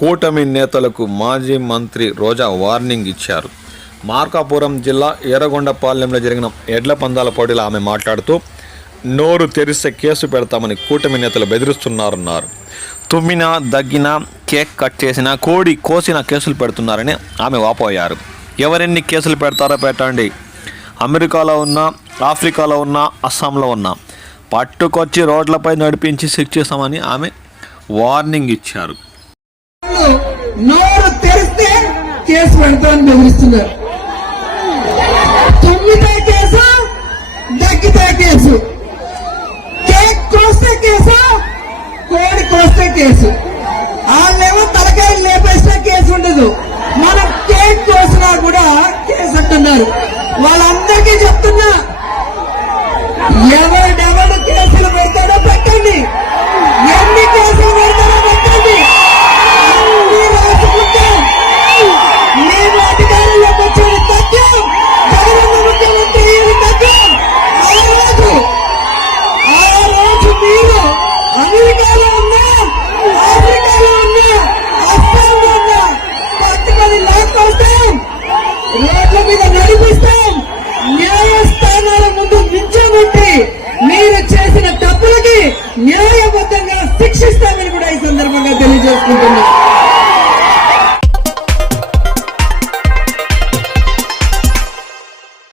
కూటమి నేతలకు మాజీ మంత్రి రోజా వార్నింగ్ ఇచ్చారు. మార్కాపురం జిల్లా ఏరగొండపాలెంలో జరిగిన ఎడ్ల పందాల పోటీలో ఆమె మాట్లాడుతూ నోరు తెరిస్తే కేసు పెడతామని కూటమి నేతలు బెదిరిస్తున్నారన్నారు. తుమ్మినా దగ్గినా కేక్ కట్ చేసిన కోడి కోసిన కేసులు పెడుతున్నారని ఆమె వాపోయారు. ఎవరెన్ని కేసులు పెడతారో పెట్టండి. అమెరికాలో ఉన్న ఆఫ్రికాలో ఉన్న అస్సాంలో ఉన్న పట్టుకొచ్చి రోడ్లపై నడిపించి శిక్షిస్తామని ఆమె వార్నింగ్ ఇచ్చారు. నోరు తెరిస్తే కేసు పెడతామని బెదిరిస్తున్నారు. తుమ్మితే కేసు దగ్గితే కేసు. కేక్ కోస్తే కేసు కోడి కోస్తే కేసు. వాళ్ళేమో తలకాయ లేపేస్తే కేసు ఉండదు. మనం కేక్ కోసినా కూడా కేసు అంటున్నారు. వాళ్ళందరికీ చెప్తున్నా ఎవరు బలవంతంగా శిక్షిస్తామని కూడా ఈ సందర్భంగా తెలియజేసుకుంటున్నాం.